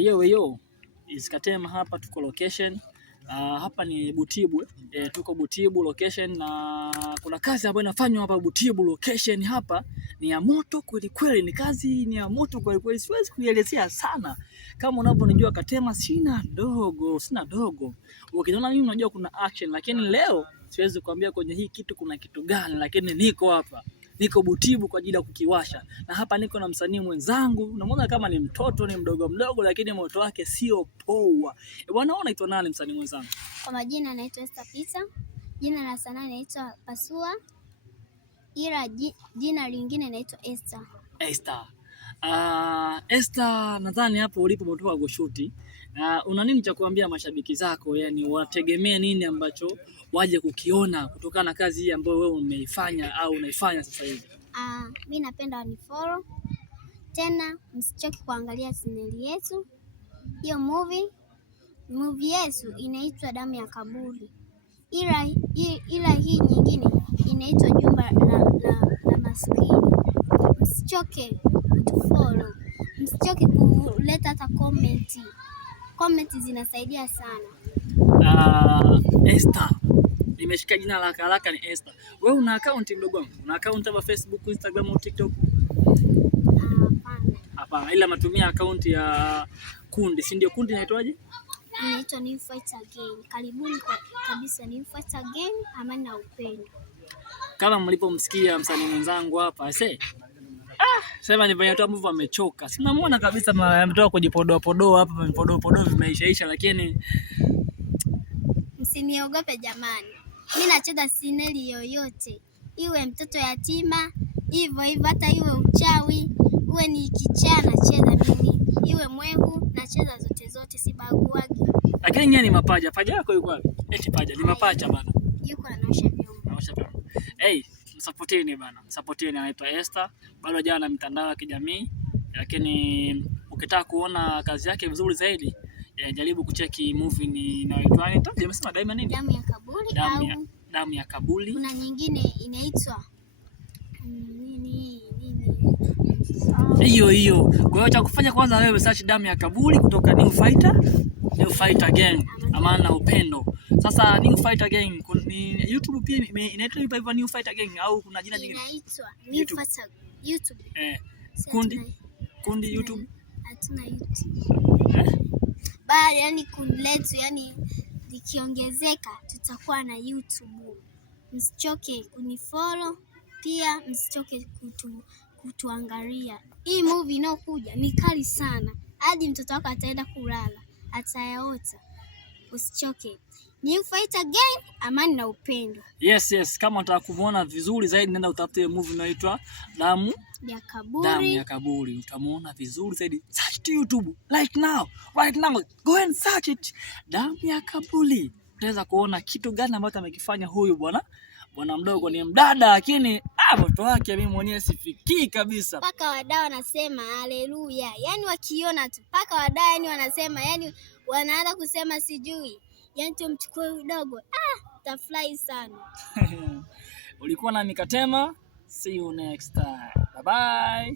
Yo, Iskatema hapa, tuko location. Hapa ni Butibu. Tuko Butibu location na kuna kazi ambayo inafanywa hapa Butibu location. Hapa ni ya moto kweli kweli, ni kazi ni ya moto kweli kweli, siwezi kuielezea sana. Kama unavyonijua Katema, sina dogo. Ukiniona mimi unajua kuna action, lakini leo siwezi kuambia kwenye hii kitu kuna kitu gani, lakini niko hapa. Niko Butibu kwa ajili ya kukiwasha, na hapa niko na msanii mwenzangu. Unamwona kama ni mtoto, ni mdogo, lakini moto wake sio poa. Bwana, unaitwa nani msanii mwenzangu? Kwa majina naitwa Esther Peter. Jina la sanaa naitwa Pasua, ila jina lingine naitwa Esther. Esther, nadhani hapo ulipo umetoka kushuti. Una nini cha kuambia mashabiki zako? Yani wategemea nini ambacho waje kukiona kutokana na kazi hii ambayo wewe umeifanya au unaifanya sasa hivi? Mimi napenda wanifollow. Tena msichoke kuangalia sineli yetu. Hiyo movie yetu inaitwa Damu ya Kaburi. Ila hii nyingine inaitwa Jumba la Maskini. Msichoke kutufollow. Msichoke kuleta hata comment. Comment zinasaidia sana. Esther, nimeshika jina la haraka ni Esther. Wewe una account mdogo wangu? Una account hapa Facebook, Instagram au TikTok? Hapana, ila natumia account ya kundi, si ndio? Kundi inaitwaje? Inaitwa New Fight Again. Karibuni kabisa New Fight Again, amani na upendo. Kama mlipomsikia msanii mwenzangu hapa, sema ni vile tu mvu amechoka. Sinamuona kabisa ametoka kujipodoa hapa, vipodoa vimeishaisha, lakini msiniogope jamani. Mimi nacheza sineli yoyote. Iwe mtoto yatima, hivyo hata iwe uchawi, uwe ni kichaa nacheza mimi. Iwe mwehu nacheza zote sibaguagi. Lakini nyinyi ni mapaja. Paja yako yuko wapi? Eti paja ni mapacha bana. Yuko anaosha vyombo. Supporteni bana. Supporteni, anaitwa Esther. Bado hajawa na mitandao ya kijamii, lakini ukitaka kuona kazi yake vizuri zaidi, jaribu kucheki movie inaitwa nimesema daima nini? Damu ya Kaburi. Damu ya Kaburi. Kuna nyingine inaitwa nini? Hiyo. Kwa hiyo cha kufanya kwanza, wewe search Damu ya Kaburi kutoka New Fight Again, amani na upendo. Sasa New Fight Again ni YouTube pia inaitwa hivyo New Fight Again, au kuna jina jingine? Inaitwa New Fight YouTube. Kundi YouTube. Hatuna YouTube. Yani kundi letu likiongezeka tutakuwa na YouTube. Msichoke kunifollow, pia msichoke kutuangalia. Hii movie inayokuja ni kali sana, hadi mtoto wako ataenda kulala atayaota. Usichoke. New Fight Again, amani na upendo. Yes. Kama unataka kumuona vizuri zaidi, nenda utafute movie inaitwa Damu ya Kaburi. Utamuona vizuri zaidi. Search to YouTube right now. Go and search it. Damu ya Kaburi. Utaweza kuona kitu gani ambacho amekifanya huyu bwana mdogo. Ni mdada, lakini moto wake mimi mwenyewe sifikii kabisa. Paka wadau wanasema haleluya. Wakiona tu paka wadau wanasema, wanaanza kusema sijui. Tumchukue udogo. Tafurahi sana. Ulikuwa na Katema. See you next time. Bye bye.